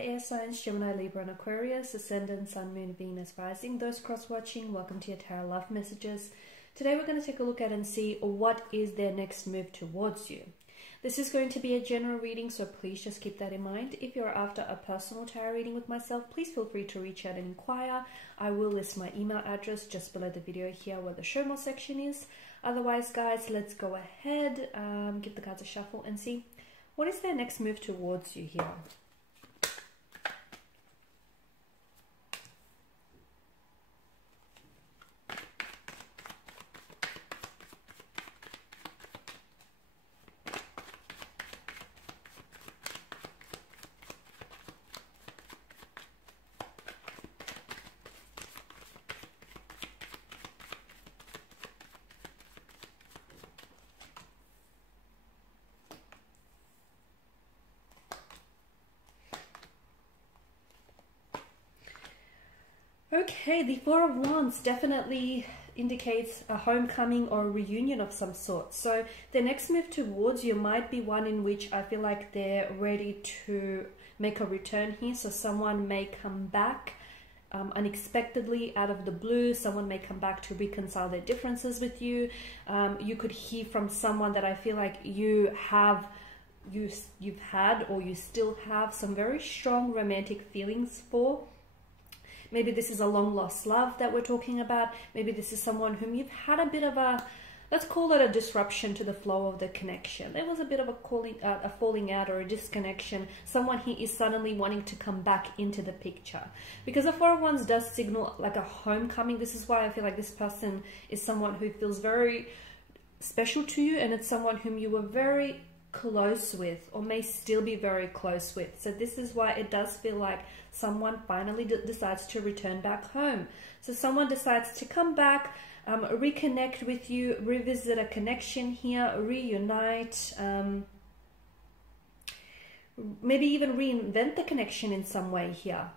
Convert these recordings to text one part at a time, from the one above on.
Hi air signs, Gemini, Libra and Aquarius, Ascendant, Sun, Moon, Venus, Rising. Those cross-watching, welcome to your Tarot Love Messages. Today we're going to take a look at and see what is their next move towards you. This is going to be a general reading, so please just keep that in mind. If you're after a personal tarot reading with myself, please feel free to reach out and inquire. I will list my email address just below the video here where the show more section is. Otherwise, guys, let's go ahead, give the cards a shuffle and see what is their next move towards you here. Okay, the Four of Wands definitely indicates a homecoming or a reunion of some sort. So the next move towards you might be one in which I feel like they're ready to make a return here. So someone may come back unexpectedly out of the blue. Someone may come back to reconcile their differences with you. You could hear from someone that I feel like you've had or you still have some very strong romantic feelings for. Maybe this is a long lost love that we're talking about. Maybe this is someone whom you've had a bit of a, let's call it a disruption to the flow of the connection. There was a bit of a falling out or a disconnection. Someone here is suddenly wanting to come back into the picture. Because the Four of Wands does signal like a homecoming. This is why I feel like this person is someone who feels very special to you, and it's someone whom you were very close with or may still be very close with. So this is why it does feel like someone finally decides to return back home. So someone decides to come back, reconnect with you, revisit a connection here, reunite, maybe even reinvent the connection in some way here.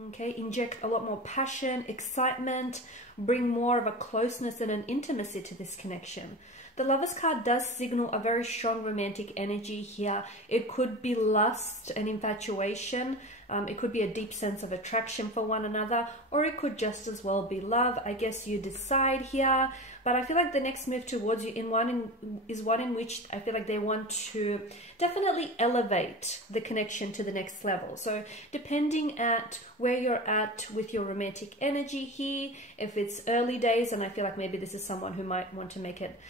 Okay, inject a lot more passion, excitement, bring more of a closeness and an intimacy to this connection. The Lovers card does signal a very strong romantic energy here. It could be lust and infatuation. It could be a deep sense of attraction for one another, or it could just as well be love. I guess you decide here. But I feel like the next move towards you is one in which I feel like they want to definitely elevate the connection to the next level. So depending at where you're at with your romantic energy here, if it's early days, and I feel like maybe this is someone who might want to make it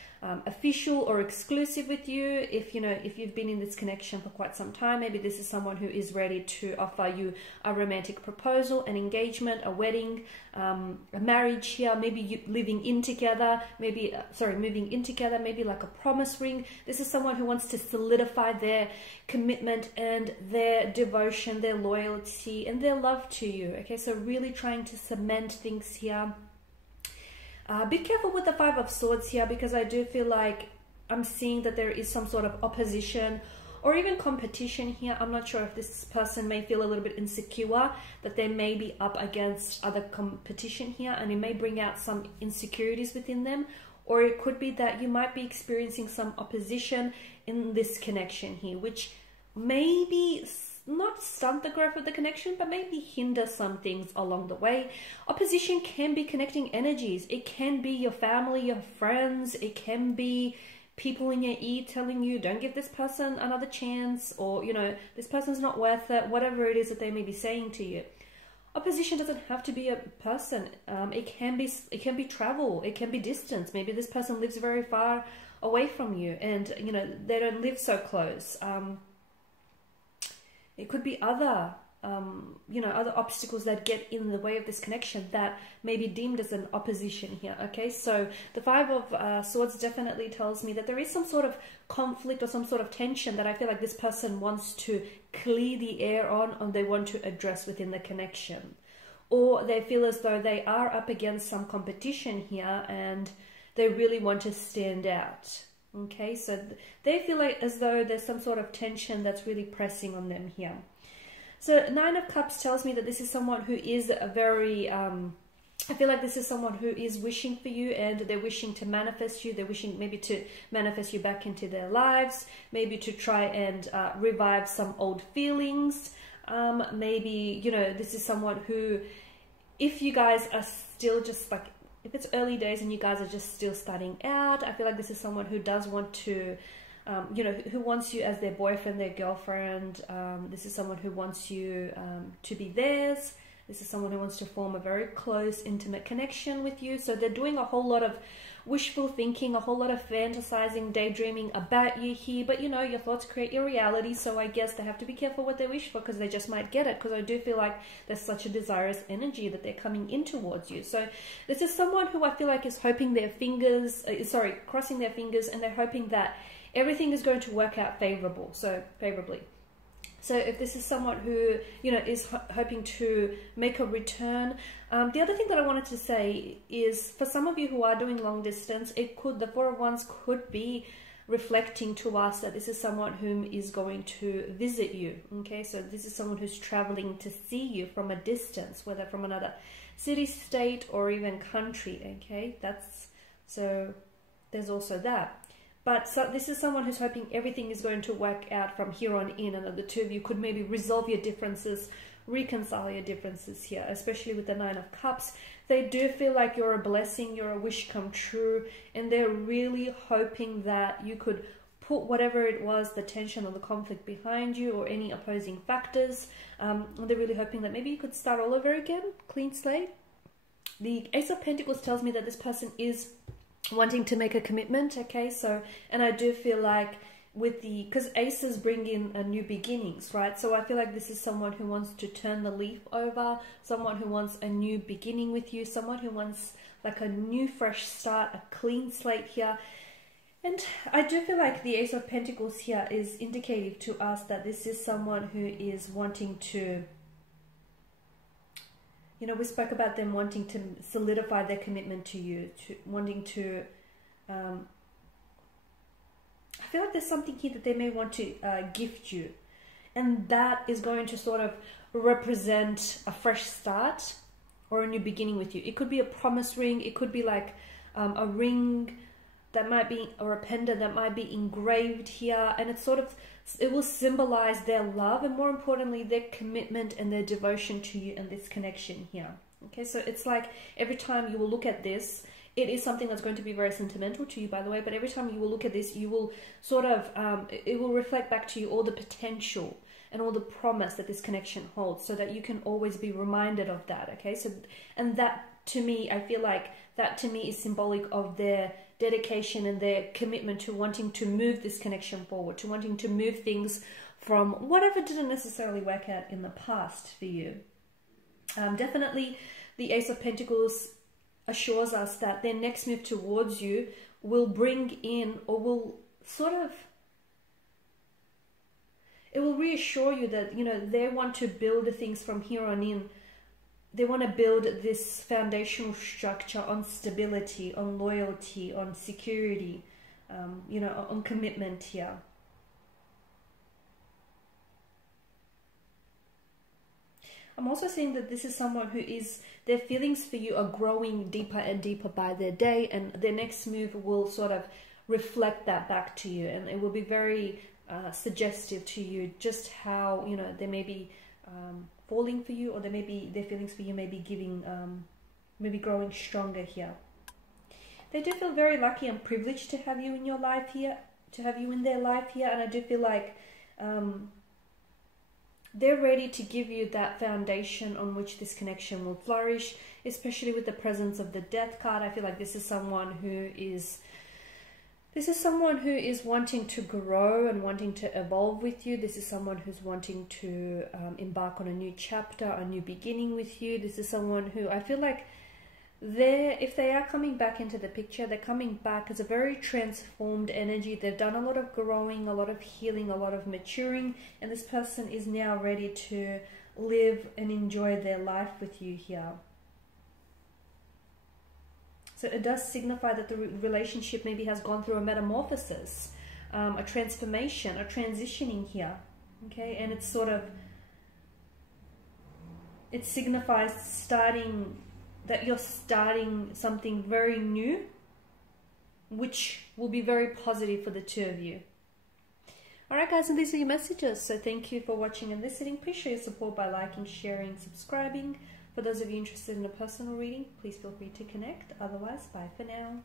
official or exclusive with you. If you've been in this connection for quite some time, maybe this is someone who is ready to offer you a romantic proposal, an engagement, a wedding, a marriage here, maybe you living in together, maybe moving in together, maybe like a promise ring. This is someone who wants to solidify their commitment and their devotion, their loyalty and their love to you. Okay, so really trying to cement things here. Be careful with the Five of Swords here, because I do feel like I'm seeing that there is some sort of opposition or even competition here. I'm not sure if this person may feel a little bit insecure, that they may be up against other competition here, and it may bring out some insecurities within them. Or it could be that you might be experiencing some opposition in this connection here, which maybe not stunt the growth of the connection, but maybe hinder some things along the way. Opposition can be connecting energies. It can be your family, your friends. It can be people in your ear telling you, don't give this person another chance, or, you know, this person's not worth it, whatever it is that they may be saying to you. Opposition doesn't have to be a person. It can be travel. It can be distance. Maybe this person lives very far away from you, and, you know, they don't live so close. It could be other, other obstacles that get in the way of this connection that may be deemed as an opposition here. Okay, so the Five of Swords definitely tells me that there is some sort of conflict or some sort of tension that I feel like this person wants to clear the air on, or they want to address within the connection. Or they feel as though they are up against some competition here and they really want to stand out. Okay, so they feel like as though there's some sort of tension that's really pressing on them here. So Nine of Cups tells me that this is someone who is a very, I feel like this is someone who is wishing for you, and they're wishing to manifest you. They're wishing maybe to manifest you back into their lives, maybe to try and revive some old feelings. Maybe, you know, this is someone who, if you guys are still just like, if it's early days and you guys are just still starting out, I feel like this is someone who does want to, you know, who wants you as their boyfriend, their girlfriend. This is someone who wants you to be theirs. This is someone who wants to form a very close, intimate connection with you. So they're doing a whole lot of wishful thinking, a whole lot of fantasizing, daydreaming about you here. But, you know, your thoughts create your reality. So I guess they have to be careful what they wish for, because they just might get it. Because I do feel like there's such a desirous energy that they're coming in towards you. So this is someone who I feel like is hoping their fingers, crossing their fingers, and they're hoping that everything is going to work out favorably. So if this is someone who, you know, is hoping to make a return. The other thing that I wanted to say is, for some of you who are doing long distance, the Four of Wands could be reflecting to us that this is someone whom is going to visit you. Okay, so this is someone who's traveling to see you from a distance, whether from another city, state, or even country. Okay, so there's also that. But so this is someone who's hoping everything is going to work out from here on in, and that the two of you could maybe resolve your differences, reconcile your differences here, especially with the Nine of Cups. They do feel like you're a blessing, you're a wish come true, and they're really hoping that you could put whatever it was, the tension or the conflict behind you, or any opposing factors. They're really hoping that maybe you could start all over again, clean slate. The Ace of Pentacles tells me that this person is wanting to make a commitment. Okay, so, and I do feel like because aces bring in new beginnings, right? So I feel like this is someone who wants to turn the leaf over, someone who wants a new beginning with you, someone who wants like a new fresh start, a clean slate here. And I do feel like the Ace of Pentacles here is indicative to us that this is someone who is wanting to, you know, we spoke about them wanting to solidify their commitment to you, wanting to, I feel like there's something here that they may want to gift you. And that is going to sort of represent a fresh start or a new beginning with you. It could be a promise ring. It could be like a ring that might be, or a pendant that might be engraved here. And it's sort of, it will symbolize their love, and more importantly, their commitment and their devotion to you and this connection here. Okay, so it's like every time you will look at this, it is something that's going to be very sentimental to you, by the way, but every time you will look at this, you will sort of, it will reflect back to you all the potential and all the promise that this connection holds, so that you can always be reminded of that. Okay, so, and that to me, I feel like that to me is symbolic of their dedication and their commitment to wanting to move this connection forward, to wanting to move things from whatever didn't necessarily work out in the past for you. Definitely the Ace of Pentacles assures us that their next move towards you will bring in, or will sort of, it will reassure you that, you know, they want to build things from here on in. They want to build this foundational structure on stability, on loyalty, on security, you know, on commitment here. I'm also seeing that this is someone who is, their feelings for you are growing deeper and deeper by their day, and their next move will sort of reflect that back to you, and it will be very suggestive to you just how, you know, they may be falling for you, or they may be, their feelings for you may be giving, maybe growing stronger here. They do feel very lucky and privileged to have you in your life here, to have you in their life here, and I do feel like they're ready to give you that foundation on which this connection will flourish, especially with the presence of the Death card. I feel like this is someone who is, wanting to grow and wanting to evolve with you. This is someone who's wanting to embark on a new chapter, a new beginning with you. This is someone who I feel like if they are coming back into the picture, they're coming back as a very transformed energy. They've done a lot of growing, a lot of healing, a lot of maturing, and this person is now ready to live and enjoy their life with you here. So it does signify that the relationship maybe has gone through a metamorphosis, a transformation, a transitioning here. Okay, and it's sort of, it signifies that you're starting something very new, which will be very positive for the two of you. Alright guys, and these are your messages. So thank you for watching and listening. Please show your support by liking, sharing, subscribing. For those of you interested in a personal reading, please feel free to connect. Otherwise, bye for now.